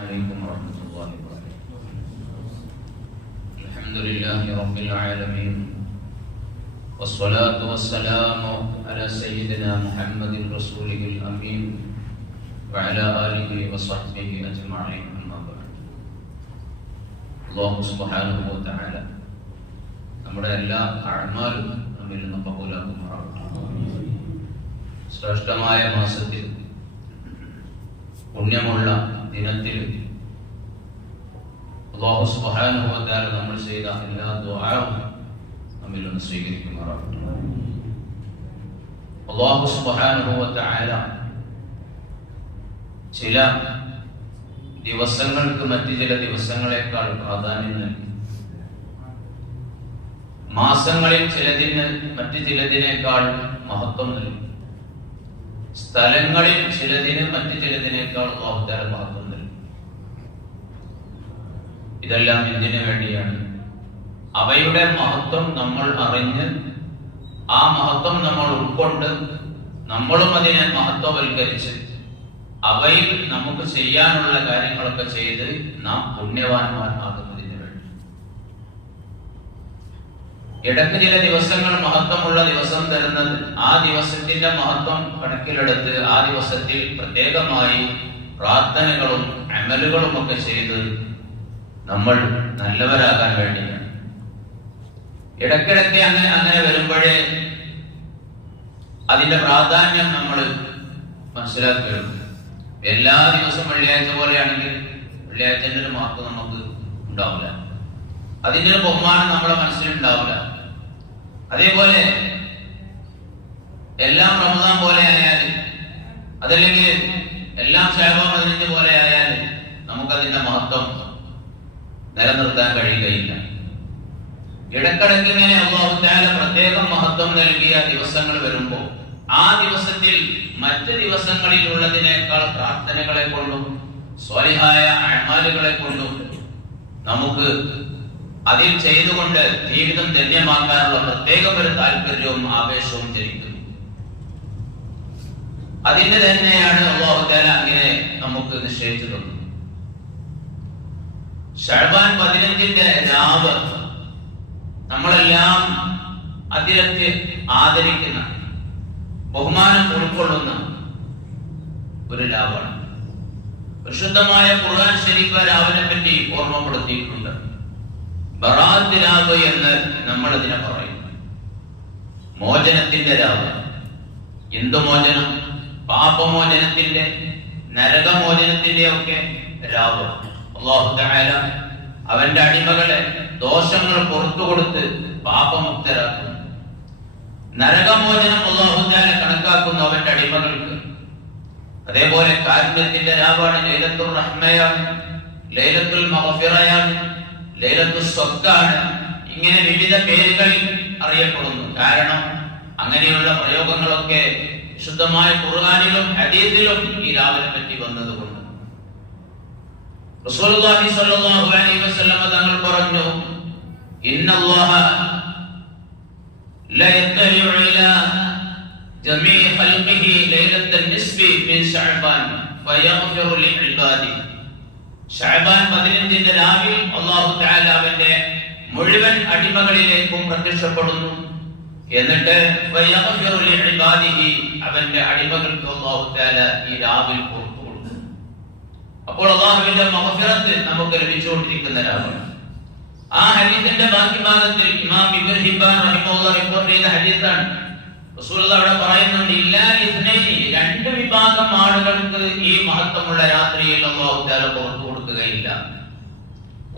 عليكم ورحمة الله وبركاته. الحمد لله رب العالمين والصلاة والسلام على سيدنا محمد رسوله الأمين وعلى آله وصحبه أجمعين. أما بعد. الله سبحانه وتعالى നമ്മുടെ എല്ലാ അഅ്മാലും നമ്മിൽ നിന്ന് കബൂലാക്കുമാറാകട്ടെ. ശ്രേഷ്ഠമായ മാസത്തിൽ പുണ്യമുള്ള ദിനത്തിൽ അല്ലാഹു സുബ്ഹാനഹു വ തആല നമ്മൾ ചെയ്ത എല്ലാ ദുആവും നമ്മിൽ നിന്ന് സ്വീകരിക്കുമാറാകട്ടെ. അല്ലാഹു സുബ്ഹാനഹു വ തആല ചില ദിവസങ്ങൾക്ക് മറ്റു ചില ദിവസങ്ങളെക്കാൾ പ്രാധാന്യം നൽകി. മാസങ്ങളിൽ ചിലതിന് മറ്റു ചിലതിനേക്കാൾ മഹത്വം നൽകി. സ്ഥലങ്ങളിൽ ചിലതിന് മറ്റു ചിലതിനേക്കാൾ മഹത്വം നൽകി. ഇതെല്ലാം എന്തിനു വേണ്ടിയാണ്? അവയുടെ മഹത്വം നമ്മൾ അറിഞ്ഞ് ആ മഹത്വം നമ്മൾ ഉൾക്കൊണ്ട് നമ്മളും അതിനെ മഹത്വവൽക്കരിച്ച് അവയിൽ നമുക്ക് ചെയ്യാനുള്ള കാര്യങ്ങളൊക്കെ ചെയ്ത് നാം പുണ്യവാന്മാരാകുന്നതിന് വേണ്ടി. ഇടയ്ക്ക് ചില ദിവസങ്ങൾ മഹത്വമുള്ള ദിവസം തരുന്നത് ആ ദിവസത്തിന്റെ മഹത്വം കണക്കിലെടുത്ത് ആ ദിവസത്തിൽ പ്രത്യേകമായി പ്രാർത്ഥനകളും അമലുകളും ഒക്കെ ചെയ്ത് നമ്മൾ നല്ലവരാകാൻ വേണ്ടിയാണ്. ഇടയ്ക്കിടയ്ക്ക് അങ്ങനെ വരുമ്പോഴേ അതിന്റെ പ്രാധാന്യം നമ്മൾ മനസ്സിലാക്കുകയുള്ളൂ. എല്ലാ ദിവസവും വെള്ളിയാഴ്ച പോലെയാണെങ്കിൽ വെള്ളിയാഴ്ചന്റെ ഒരു മഹത്വം നമുക്ക് ഉണ്ടാവില്ല, അതിന്റെ ഒരു ബഹുമാനം നമ്മുടെ മനസ്സിലുണ്ടാവില്ല. അതേപോലെ എല്ലാം റമദാൻ പോലെ ആയാൽ, അതല്ലെങ്കിൽ എല്ലാം ശഅബാൻ 15 പോലെ ആയാൽ നമുക്കതിന്റെ മഹത്വം നിലനിർത്താൻ കഴിയുകയില്ല. ഇടക്കിടക്ക് ഇങ്ങനെ അല്ലാഹു തആല പ്രത്യേകം മഹത്വം നൽകിയ ദിവസങ്ങൾ വരുമ്പോൾ ആ ദിവസത്തിൽ മറ്റ് ദിവസങ്ങളിൽ ഉള്ളതിനേക്കാൾ പ്രാർത്ഥനകളെ കൊണ്ടും സ്വാലിഹായ അഅ്മാലുകളെ കൊണ്ടും നമുക്ക് അതിൽ ചെയ്തുകൊണ്ട് ജീവിതം ധന്യമാക്കാനുള്ള പ്രത്യേകം ഒരു താല്പര്യവും ആവേശവും ജനിക്കുന്നു. അതിന് തന്നെയാണ് അല്ലാഹു തആല അങ്ങനെ നമുക്ക് നിശ്ചയിച്ചു തന്നത്. ശഅബാൻ 15ന്റെ രാവ് നമ്മളെല്ലാം അതിരറ്റ് ആദരിക്കുന്ന, ബഹുമാനം ഉൾക്കൊള്ളുന്ന ഒരു രാവാണ്. പരിശുദ്ധമായ ഖുർആൻ ശരീഫ് രാവിനെ പറ്റി ഓർമ്മപ്പെടുത്തിയിട്ടുണ്ട്. ബറാഅത്ത് രാവ് എന്ന് നമ്മൾ അതിനെ പറയുന്നു. മോചനത്തിന്റെ രാവ്. എന്തു മോചനം? പാപമോചനത്തിന്റെ, നരകമോചനത്തിന്റെ ഒക്കെ രാവ്. അല്ലാഹു തആല അവന്റെ അടിമകളെ ദോഷങ്ങൾ പുറത്തു കൊടുത്ത് പാപമുക്തരാക്കുന്നു. നരകമോചനം അല്ലാഹു തആല കണക്കാക്കുന്നു അവന്റെ അടിമകൾക്ക്. അതേപോലെ കാരുണ്യത്തിന്റെ രാവാണ്. ലൈലത്തുൽ റഹ്മയാണ്, ലൈലത്തുൽ മഗ്ഫിറയാണ്, ലൈലത്തുൽ സ്വക്കാണ്. ഇങ്ങനെ വിവിധ പേരുകളിൽ അറിയപ്പെടുന്നു. കാരണം അങ്ങനെയുള്ള പ്രയോഗങ്ങളൊക്കെ വിശുദ്ധമായ ഖുർആനിലും ഹദീസിലും ഈ രാവിനെ പറ്റി വന്നതുകൊണ്ട് റസൂലുള്ളാഹി സ്വല്ലല്ലാഹു അലൈഹി വസല്ലം തങ്ങൾ പറഞ്ഞു, ഇന്നല്ലാഹ لا يطلع إلى جميع خلقه ليلة النصف من شعبان فيغفر لعباده. ശഅബാൻ 15ന്റെ രാവിൽ അല്ലാഹു തആല അവന്റെ മുഴുവൻ അടിമകളിലേക്കും പ്രത്യക്ഷപ്പെടുന്നു. എന്നിട്ട് ഫയഗ്ഫിറു ലിഇബാദിഹി, അവന്റെ അടിമകൾക്ക് അല്ലാഹു തആല ഈ രാവിൽ പുറത്തു കൊടുക്കുന്നു. അപ്പോൾ അല്ലാഹുവിന്റെ മഗ്ഫിറത്ത് നമുക്ക് ലഭിച്ചുകൊണ്ടിരിക്കുന്ന രാവാണ്. ആ ഹദീസിന്റെ ബാക്കി ഭാഗത്തിൽ ഇമാം ഇബ്നു ഹിബ്ബാൻ റഹിമഹുല്ലാഹ് റിപ്പോർട്ട് ചെയ്ത ഹദീസാണ്. റസൂലുള്ളാഹി അവിടെ പറയുന്നുണ്ട്, ഇല്ലാ ഇസ്നൈനി, 2 വിഭാഗം ആളുകൾക്ക് ഈ മഹത്വമുള്ള രാത്രിയിൽ അല്ലാഹു തആല പുറത്തു കൊടുക്കുകയില്ല.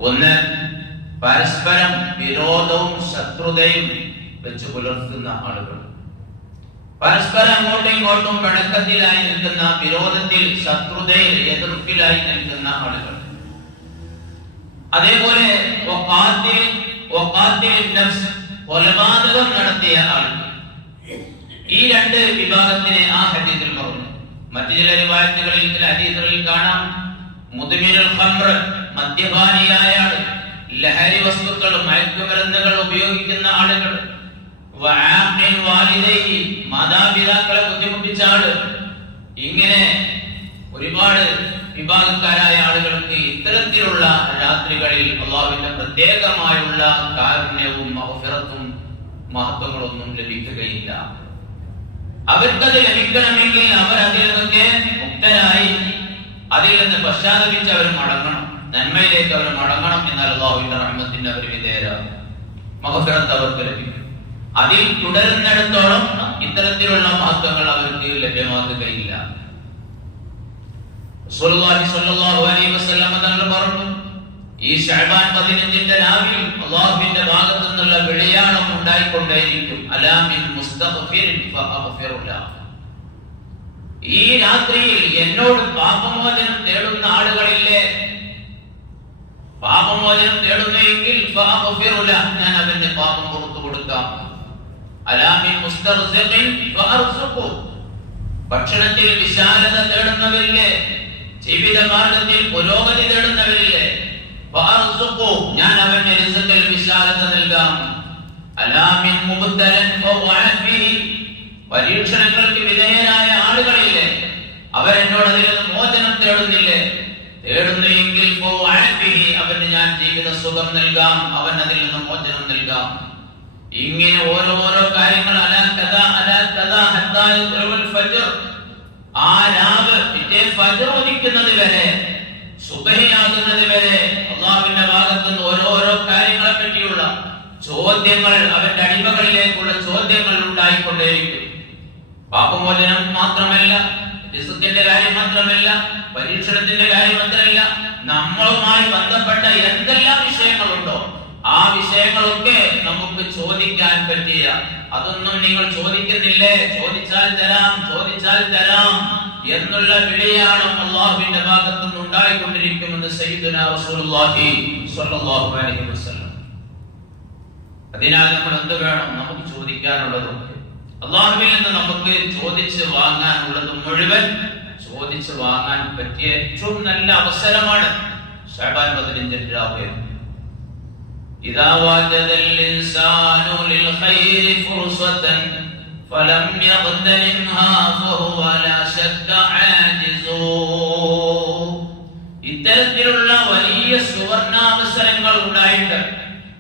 ഒന്ന്, പരസ്പരം വിരോധവും ശത്രുതയും വെച്ച് പുലർത്തുന്ന ആളുകൾ. പരസ്പരം അങ്ങോട്ടും ഇങ്ങോട്ടും പിണക്കത്തിലായി നിൽക്കുന്ന, വിരോധത്തിൽ, ശത്രുതയിൽ, എതിർപ്പിലായി നിൽക്കുന്ന ആളുകൾ. അതേപോലെ കൊലപാതകം നടത്തിയ ആളുകൾ. ഈ 2 വിഭാഗത്തിനെ ആ ഹദീസിൽ പറഞ്ഞു. മറ്റു ചില റിവായത്തുകളിൽ, ചില ഹദീസുകളിൽ കാണാം, മുദ്മിനുൽ ഖംർ, മദ്യപാനിയായ ആൾ, ലഹരി വസ്തുക്കൾ, മയക്കുമരുന്നുകൾ ഉപയോഗിക്കുന്ന ആളുകൾ, വആഖിൻ വാലിദൈഹി, മാതാപിതാക്കളെ ബുദ്ധിമുട്ടിച്ച ആള്. ഇങ്ങനെ ഒരുപാട് വിഭാഗക്കാരായ ആളുകൾക്ക് രാത്രികളിൽ അള്ളാഹുവിന്റെ പ്രത്യേകമായുള്ള കാരുണ്യവും മഗ്ഫിറത്തും മഹത്വങ്ങളൊന്നും ലഭിക്കുകയില്ല. അവർക്കത് ലഭിക്കണമെങ്കിൽ അവർ അതിൽ നിന്നൊക്കെ മുക്തരായി അതിൽ നിന്ന് പശ്ചാത്തപിച്ച് അവർ മടങ്ങണം, നന്മയിലേക്ക് അവർ മടങ്ങണം. എന്നാൽ അള്ളാഹുവിന്റെ റഹ്മത്തിന് അവർ വിധേയരാകും, മഗ്ഫിറത്ത് അവർക്ക് ലഭിക്കും. അതിൽ തുടരുന്നിടത്തോളം ഇത്തരത്തിലുള്ള മഹത്വങ്ങൾ അവർക്ക് ലഭ്യമാകുകയില്ല. റസൂലുള്ളാഹി സ്വല്ലല്ലാഹു അലൈഹി വസല്ലം തങ്ങൾ പറഞ്ഞു, ഈ ശഅബാൻ 15ന്റെ രാവിൽ അല്ലാഹുവിന്റെ ഭാഗത്തു നിന്നുള്ള വിളിയാളം ഉണ്ടായിക്കൊണ്ടേയിരിക്കും. അലാ മിൻ മുസ്തഗ്ഫിരിൻ ഫഅഗ്ഫിറു ലഹു. ഈ രാത്രിയിൽ എന്നോട് പാപമോചനം തേടുന്ന ആളുകളില്ലേ, പാപമോചനം തേടുന്നെങ്കിൽ ഫഅഗ്ഫിറു ലഹു, ഞാൻ അവന്റെ പാപം പുറത്തു കൊടുക്കാം. അലാ മിൻ മുസ്തർസിഖിൻ ഫഅർസുഖു. ഭക്ഷണത്തിൽ വിശാലത തേടുന്നവരില്ലേ, ജീവിത മാർഗത്തിൽ പുരോഗതി തേടുന്നവരില്ലേ, ഫഅർസുഖു, ഞാൻ അവന്റെ റിസ്ഖിൽ വിശാലത നൽകാം. അലാ മിൻ മുബ്തലൻ ഫഅഫിഹി. പരീക്ഷണങ്ങൾക്ക് വിധേയരായ ആളുകളില്ലേ, അവരെന്നോട് അതിൽ നിന്ന് മോചനം തേടുന്നില്ലേ, തേടുന്നെങ്കിൽ ഫഅഫിഹി, അവന് ഞാൻ ജീവിത സുഖം നൽകാം, അവൻ അതിൽ നിന്ന് മോചനം നൽകാം. ഇങ്ങനെ ഓരോരോ കാര്യങ്ങൾ അലാ കദാ ഹത്താ യത്ലുൽ ഫജ്ർ. ആ രാവ് പിറ്റേ ഫജ്ർ ഉദിക്കുന്നത് വരെ, സുബഹിയാകുന്നത് വരെ അല്ലാഹുവിന്റെ ഭാഗത്തു നിന്ന് ഓരോരോ കാര്യങ്ങളെ പറ്റിയുള്ള ചോദ്യങ്ങൾ, അവന്റെ അടിമകളിലേക്കുള്ള ചോദ്യങ്ങൾ ഉണ്ടായിക്കൊണ്ടേയിരിക്കും. പാപമോചനം മാത്രമല്ല, റിസ്ഖിന്റെ കാര്യം മാത്രമല്ല, പരീക്ഷണത്തിന്റെ കാര്യം മാത്രമല്ല, നമ്മളുമായി ബന്ധപ്പെട്ട എന്തെല്ലാം വിഷയങ്ങളുണ്ടോ ആ വിഷയങ്ങളൊക്കെ നമുക്ക് ചോദിക്കാൻ പറ്റിയ, അതൊന്നും നിങ്ങൾ ചോദിക്കുന്നില്ലേ, ചോദിച്ചാൽ തരാം എന്നുള്ള വിളിയാളം അല്ലാഹുവിന്റെ ഭാഗത്തു നിന്ന് ഉണ്ടായിക്കൊണ്ടിരിക്കുമെന്ന് സയ്യിദുനാ റസൂലുള്ളാഹി സ്വല്ലല്ലാഹു അലൈഹി വസല്ലം. അതിനാൽ നമ്മൾ എന്ത് വേണം? നമുക്ക് ചോദിക്കാനുള്ളതൊക്കെ അല്ലാഹുവിൽ നിന്ന് നമുക്ക് ചോദിച്ച് വാങ്ങാനുള്ളത് മുഴുവൻ ചോദിച്ച് വാങ്ങാൻ പറ്റിയ ഏറ്റവും നല്ല അവസരമാണ് ശഅബാൻ 15 രാവ്. إذا وجد الإنسان للخير فرصة فلم يغتنمها فهو لا شك عاجز. ഇത്തരത്തിലുള്ള വലിയ സുവർണാവസരങ്ങൾ ഉണ്ടായിട്ട്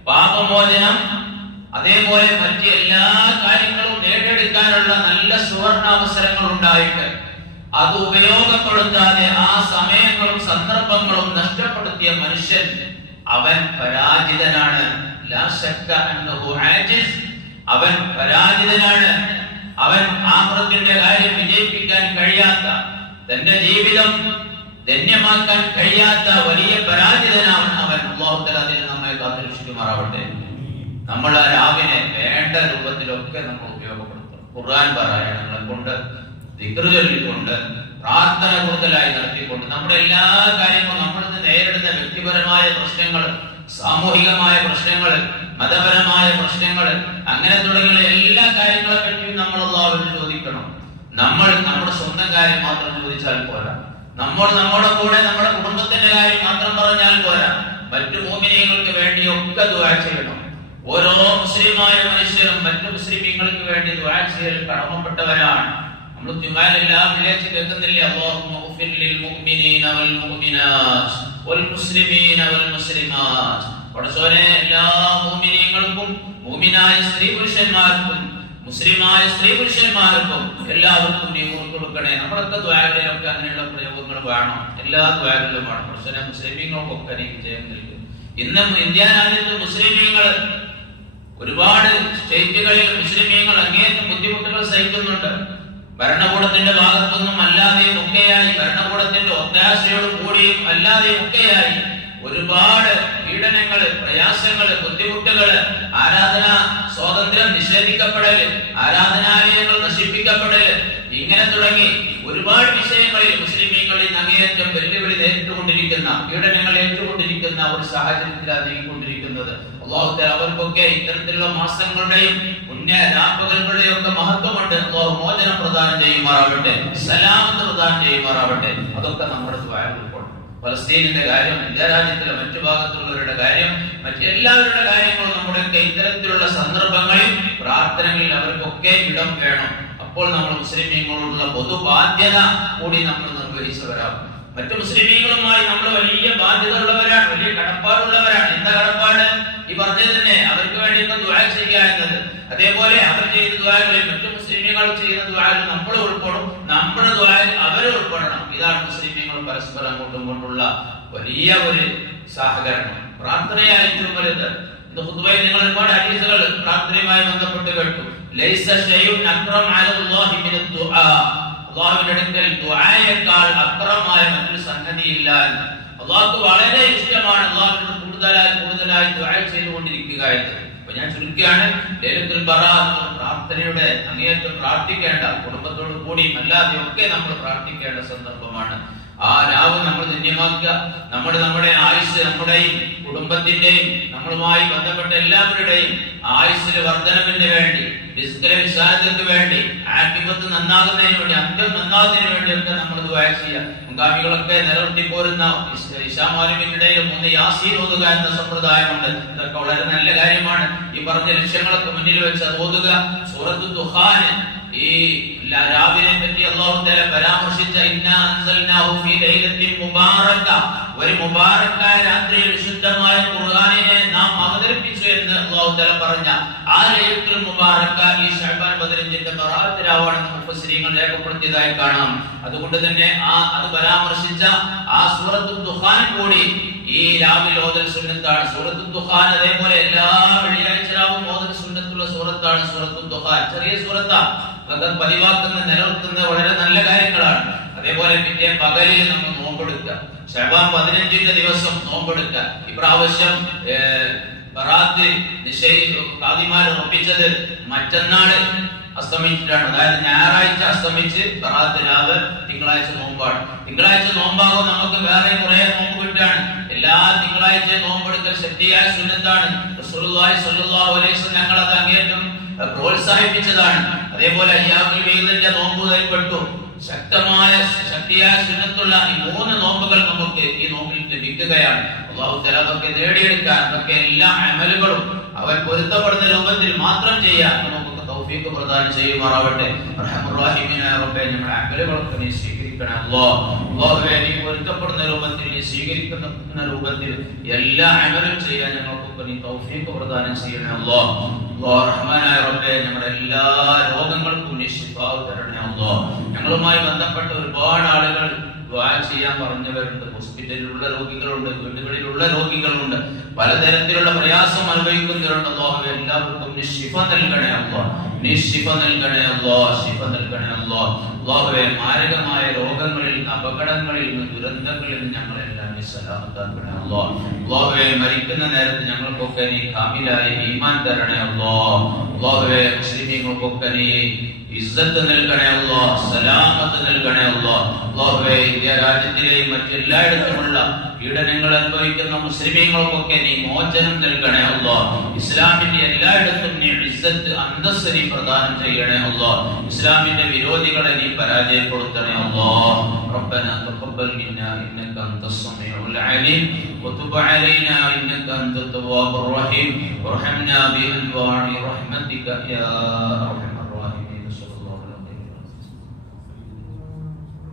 പാപമോചനം അതേപോലെ മറ്റ് എല്ലാ കാര്യങ്ങളും നേടിയെടുക്കാനുള്ള നല്ല സുവർണാവസരങ്ങൾ ഉണ്ടായിട്ട് അത് ഉപയോഗപ്പെടുത്താതെ ആ സമയങ്ങളും സന്ദർഭങ്ങളും നഷ്ടപ്പെടുത്തിയ മനുഷ്യൻ അവൻ പരാജിതനാണ്. ലാ ശക്ക അന്നഹു ആജിസ്. അവൻ പരാജിതനാണ്. അവൻ ആഖിറത്തിന്റെ കാര്യം വിജയിപ്പിക്കാൻ കഴിയാത്ത, തന്റെ ജീവിതം ധന്യമാക്കാൻ കഴിയാത്ത വലിയ പരാജിതനാണ് അവൻ. അല്ലാഹു തആല അതിൽ നമ്മെ കാത്തുരക്ഷിക്കുമാറാവട്ടെ. നമ്മൾ ആ രാവിനെ വേണ്ട രൂപത്തിലൊക്കെ നമ്മൾ ഉപയോഗപ്പെടുത്തണം. ഖുർആൻ പാരായണങ്ങളെ കൊണ്ട്, ദിക്ർ ചൊല്ലിക്കൊണ്ട്, പ്രാർത്ഥന കൂടുതലായി നടത്തിക്കൊണ്ട് നമ്മുടെ എല്ലാ കാര്യങ്ങളും നമ്മൾ നേരിടുന്ന വ്യക്തിപരമായ പ്രശ്നങ്ങൾ, സാമൂഹികമായ പ്രശ്നങ്ങൾ, മതപരമായ പ്രശ്നങ്ങൾ, അങ്ങനെ തുടങ്ങിയ എല്ലാ കാര്യങ്ങളെ പറ്റിയും നമ്മൾ അല്ലാഹുവിനോട് ചോദിക്കണം. നമ്മൾ നമ്മുടെ സ്വന്തം കാര്യം മാത്രം ചോദിച്ചാൽ പോരാ. നമ്മൾ നമ്മുടെ കൂടെ നമ്മുടെ കുടുംബത്തിന്റെ കാര്യം മാത്രം പറഞ്ഞാൽ പോരാ. മറ്റു മുഅ്മിനീങ്ങൾക്ക് വേണ്ടിയൊക്കെ ദുആ ചെയ്യണം. ഓരോ മുസ്ലിമായ മനുഷ്യരും മറ്റു മുസ്ലിമീങ്ങൾക്ക് വേണ്ടി ദുആ ചെയ്യൽ കടമപ്പെട്ടവരാണ്. നമ്മൾ ജുമാലെല്ലാം വിളിച്ച് കേൾക്കുന്നില്ലേ, അല്ലാഹുമ്മ ഗ്ഫിർ ലിൽ മുഅ്മിനീന വൽ മുഅ്മിനാത്ത് വൽ മുസ്ലിമീന വൽ മുസ്ലിമാത്ത്. പടച്ചോനെ, എല്ലാ മുഅ്മിനീങ്ങൾക്കും, മുഅ്മിനായ സ്ത്രീ പുരുഷന്മാർക്കും, മുസ്ലിമായ സ്ത്രീ പുരുഷന്മാർക്കും എല്ലാവർക്കും നീ പുറത്തു കൊടുക്കണേ. നമ്മളൊക്കെ ദ്വാരകളിലൊക്കെ അങ്ങനെയുള്ള പ്രയോഗങ്ങൾ വേണം, എല്ലാ ദ്വാരകളിലും വേണം. പടച്ചോനെ, മുസ്ലിമീങ്ങൾക്കൊക്കെ നീ വിജയം നൽകും. ഇന്ന് ഇന്ത്യ രാജ്യത്ത് മുസ്ലിമീങ്ങൾ ഒരുപാട് സ്റ്റേറ്റുകളിൽ മുസ്ലിമീങ്ങൾ അങ്ങേയറ്റം ബുദ്ധിമുട്ടുകൾ സഹിക്കുന്നുണ്ട്. ഭരണകൂടത്തിന്റെ ഭാഗത്തുനിന്നും അല്ലാതെയും ഒക്കെയായി, ഭരണകൂടത്തിന്റെ ഒത്താശയോട് കൂടിയും അല്ലാതെയും ഒക്കെയായി ഒരുപാട് പീഡനങ്ങള്, പ്രയാസങ്ങള്, ബുദ്ധിമുട്ടുകള്, ആരാധനാ സ്വാതന്ത്ര്യം നിഷേധിക്കപ്പെടല്, ആരാധനാലയങ്ങൾ നശിപ്പിക്കപ്പെടല്, ഇങ്ങനെ തുടങ്ങി ഒരുപാട് വിഷയങ്ങളിൽ മുസ്ലിമീങ്ങളിൽ അങ്ങേയറ്റം വെല്ലുവിളി നേരിട്ടുകൊണ്ടിരിക്കുന്ന, പീഡനങ്ങൾ ഏറ്റുകൊണ്ടിരിക്കുന്ന ഒരു സാഹചര്യത്തിലാണ് നീങ്ങിക്കൊണ്ടിരിക്കുന്നത്. അല്ലാഹു തആല അവർക്കൊക്കെ ഇത്തരത്തിലുള്ള മാസങ്ങളുടെയും പുണ്യരാപ്പകലുകളുടെയും ഒക്കെ മഹത്വമുണ്ട്. അല്ലാഹു മോചനം പ്രദാനം ചെയ്യുമാറാവട്ടെ, സലാമത്ത് പ്രദാനം ചെയ്യുമാറാവട്ടെ. അതൊക്കെ നമ്മുടെ ദുആയിൽ ഉൾപ്പെടും. ഫലസ്തീനിന്റെ കാര്യം, ഇന്ത്യ രാജ്യത്തിലെ മറ്റു ഭാഗത്തുള്ളവരുടെ കാര്യം, മറ്റെല്ലാവരുടെ കാര്യങ്ങളും നമ്മുടെയൊക്കെ ഇത്തരത്തിലുള്ള സന്ദർഭങ്ങളിൽ പ്രാർത്ഥനകളിൽ അവർക്കൊക്കെ ഇടം വേണം. അപ്പോൾ നമ്മൾ മുസ്ലിമീങ്ങളോടുള്ള പൊതു ബാധ്യത കൂടി നമ്മൾ നിർവഹിച്ചവരാകും. മറ്റു മുസ്ലിമീങ്ങളുമായി നമ്മൾ വലിയ ബാധ്യത ഉള്ളവരാണ്, വലിയ കടപ്പാടുള്ള അതേപോലെ അവർ ചെയ്യുന്ന ദുആകളിൽ മറ്റു മുസ്ലിമീങ്ങൾ ചെയ്യുന്ന ദുആയിൽ നമ്മൾ ഉൾപ്പെടും, നമ്മുടെ ദുആയിൽ അവർ ഉൾപ്പെടണം. ഇതാണ് മുസ്ലിമീങ്ങൾ പരസ്പരം അങ്ങോട്ടും ഇങ്ങോട്ടുള്ള വലിയ ഒരു സഹകരണം. പ്രാർത്ഥനയായിട്ടും വലുത്. ഖുതുബയിൽ നിങ്ങൾ ഒരുപാട് ഹദീസുകൾ പ്രാർത്ഥനയുമായി ബന്ധപ്പെട്ട് കേട്ടു. ലൈസ ശൈഉൻ അക്റം അലല്ലാഹി മിനദ് ദുആ. അല്ലാഹുവിന്റെ അടുക്കൽ ദുആയേക്കാൾ അക്രമമായ മറ്റൊരു സംഗതിയില്ല എന്ന്. അല്ലാഹുക്ക് വളരെ ഇഷ്ടമാണ് അല്ലാഹുവിനോട് കൂടുതലായി ദുആ ചെയ്തുകൊണ്ടിരിക്കുക എന്ന്. അപ്പോൾ ഞാൻ ചുരുക്കിയാണ്, ലൈലത്തുൽ ബറാഅത്ത് പ്രാർത്ഥനയുടെ അങ്ങേയറ്റം പ്രാർത്ഥിക്കേണ്ട, കുടുംബത്തോട് കൂടിയും അല്ലാതെയും ഒക്കെ നമ്മൾ പ്രാർത്ഥിക്കേണ്ട സന്ദർഭമാണ്. ആ രാവ് നമ്മൾ ധന്യമാക്കുക. നമ്മുടെ ആയുസ്, നമ്മുടെയും കുടുംബത്തിന്റെയും നമ്മളുമായി ബന്ധപ്പെട്ട എല്ലാവരുടെയും ആയുസ്സിന്റെ വർധനവിന് വേണ്ടി, വിശാലതയ്ക്ക് വേണ്ടി, ആത്മീയത്ത് നന്നാകുന്നതിന് വേണ്ടി, അന്ത്യം നന്നാകുന്നതിന് വേണ്ടിയൊക്കെ നമ്മൾ ദുആ ചെയ്യുക. മുൻഗാമികളൊക്കെ നിലനിർത്തി പോരുന്ന ഇശാമാലിമിനിടയിൽ 3 യാസീൻ ഓതുക എന്ന സമ്പ്രദായമുണ്ട്. ഇതൊക്കെ വളരെ നല്ല കാര്യമാണ്. ഈ പറഞ്ഞ ലക്ഷ്യങ്ങളൊക്കെ മുന്നിൽ വെച്ച് അത് ഓതുക. സൂറത്തുൽ ദുഖാൻ, ഈ രാവിനെ പറ്റി അല്ലാഹു തആല പരാമർശിച്ച ഇന്നാ അൻസൽനാഹു ഫീ ലൈലത്തിൻ മുബാറക, ഒരു മുബാറക്കായ രാത്രിയിൽ വിശുദ്ധമായ ഖുർആനിനെ നാം അവതരിപ്പിച്ചു എന്ന് അല്ലാഹു തആല പറഞ്ഞ ആ ലൈലത്തുൽ മുബാറക ഈ ശഅബാൻ 15ന്റെ ബറാഅത്ത് രാവാണെന്ന് മുഫസ്സിരീങ്ങൾ രേഖപ്പെടുത്തിയതായി കാണാം. അതുകൊണ്ട് തന്നെ അത് പരാമർശിച്ച ആ സൂറത്തുൽ ദുഖാൻ കൂടി ഈ രാവിലെ ഓതൽ സുന്നത്താണ്. സൂറത്തുൽ ദുഖാൻ അതേപോലെ എല്ലാ വെള്ളിയാഴ്ച രാവും ഓതൽ സുന്നത്തുള്ള സൂറത്താണ് സൂറത്തുൽ ദുഖാൻ. ചെറിയ സൂറത്താണ്, അത് പതിവാക്കുന്ന, നിലനിർത്തുന്ന വളരെ നല്ല കാര്യങ്ങളാണ്. അതേപോലെ പിറ്റേ പകലിൽ നമ്മൾ നോമ്പെടുക്കുക. ശഅബാൻ 15ന്റെ ദിവസം നോമ്പെടുക്കുക. ഇപ്രാവശ്യം ബറാത്ത് ഖാദിമാർ ഉറപ്പിച്ചത് മറ്റന്നാള് അസ്തമിച്ചിട്ടാണ്. അതായത് ഞായറാഴ്ച അസ്തമിച്ച് ബറാത്ത് രാവ് തിങ്കളാഴ്ച നോമ്പാണ്. തിങ്കളാഴ്ച നോമ്പാകും നമുക്ക് വേറെ കുറെ നോമ്പ് കിട്ടാണ്. എല്ലാ തിങ്കളാഴ്ചയും നോമ്പെടുക്കൽ ശക്തിയായ സുന്നത്താണ്. റസൂലുള്ളാഹി സ്വല്ലല്ലാഹു അലൈഹി വസല്ലം ഞങ്ങൾ അത് അങ്ങേയറ്റം പ്രോത്സാഹിപ്പിച്ചതാണ്. അതേപോലെ അയ്യാമുൽ ബീദിന്റെ നോമ്പ് കൈപ്പെട്ടു. ശക്തിയായ സുന്നത്തുള്ള ഈ 3 നോമ്പുകൾ നമുക്ക് ഈ നോമ്പിൽ ലഭിക്കുകയാണ്. അല്ലാഹു തആല നമുക്ക് നേടിയെടുക്കാൻ, നമുക്ക് എല്ലാ അമലുകളും അവൻ പൊരുത്തപ്പെടുന്ന രൂപത്തിൽ മാത്രം ചെയ്യാൻ നമുക്ക് തൗഫീഖ് പ്രദാനം ചെയ്യുമാറാവട്ടെ. അർഹമർ റഹീമീനായ റബ്ബേ, നമ്മുടെ അമലുകളൊക്കെ നീ സ്വീകരിക്കണേ അല്ലാഹ്. അല്ലാഹുവേ, നീ പൊരുത്തപ്പെടുന്ന രൂപത്തിൽ, നീ സ്വീകരിക്കുന്ന രൂപത്തിൽ എല്ലാ അമലും ചെയ്യാൻ ഞങ്ങൾക്കൊക്കെ നീ തൗഫീഖ് പ്രദാനം ചെയ്യണേ അല്ലാഹ്. അല്ലാഹു റഹ്മാനായ റബ്ബേ, നമ്മുടെ എല്ലാ രോഗങ്ങൾക്കും നീ ശിഫാ തരണേ അല്ലാഹ്. ഞങ്ങളുമായി ബന്ധപ്പെട്ട ഒരുപാട് ആളുകൾ ദുആ ചെയ്യാൻ പറഞ്ഞവരുണ്ട്. ഹോസ്പിറ്റലിലുള്ള രോഗികളുണ്ട്, വീടുകളിലുള്ള രോഗികളുണ്ട്, പലതരത്തിലുള്ള പ്രയാസം അനുഭവിക്കുന്നവരുണ്ട്. അല്ലാഹുവേ, എല്ലാവർക്കും നീ ശിഫ നൽകണേ അല്ലാഹ്. നീ ശിഫ നൽകണേ അല്ലാഹ്, ശിഫ നൽകണേ അല്ലാഹ്. അല്ലാഹുവേ, മാരകമായ രോഗങ്ങളിൽ, അപകടങ്ങളിൽ നിന്ന്, ദുരന്തങ്ങളിൽ നിന്ന് ഞങ്ങളെല്ലാം നീ സലാമത്താക്കണേ അല്ലാഹ്. അല്ലാഹുവേ, മരിക്കുന്ന നേരത്ത് ഞങ്ങൾക്കൊക്കെ നീ കാമിലായ ഈമാൻ തരണേ അല്ലാഹ്. അല്ലാഹുവേ, മുസ്ലിമീങ്ങൾക്കൊക്കെ നീ ഇസ്സത്ത് നൽകണേ അല്ലാഹ്, സലാമത്ത് നൽകണേ അല്ലാഹ്. അല്ലാഹുവേ, ഇന്ത്യ രാജ്യത്തിലെയും മറ്റെല്ലായിടത്തുമുള്ള പീഡനങ്ങൾ അനുഭവിക്കുന്ന മുസ്ലിമീങ്ങൾക്കൊക്കെ നീ മോചനം നൽകണേ അല്ലാഹ്. ഇസ്ലാമിന്റെ എല്ലായിടത്തും നീ ഇസ്സത്ത്, അന്തസ്സ് നീ പ്രദാനം ചെയ്യണേ അല്ലാഹ്. ഇസ്ലാമിന്റെ വിരോധികളെ നീ പരാജയപ്പെടുത്തണേ അല്ലാഹ്. റബ്ബനാ തഖബ്ബൽ മിന്നാ ഇന്നക അൻതസ് സമീഉൽ അലീം വതുബ് അലൈനാ ഇന്നക അൻതത് തവ്വാബുർ റഹീം വർഹംനാ ബിഅൻവാഇ റഹ്മതിക യാ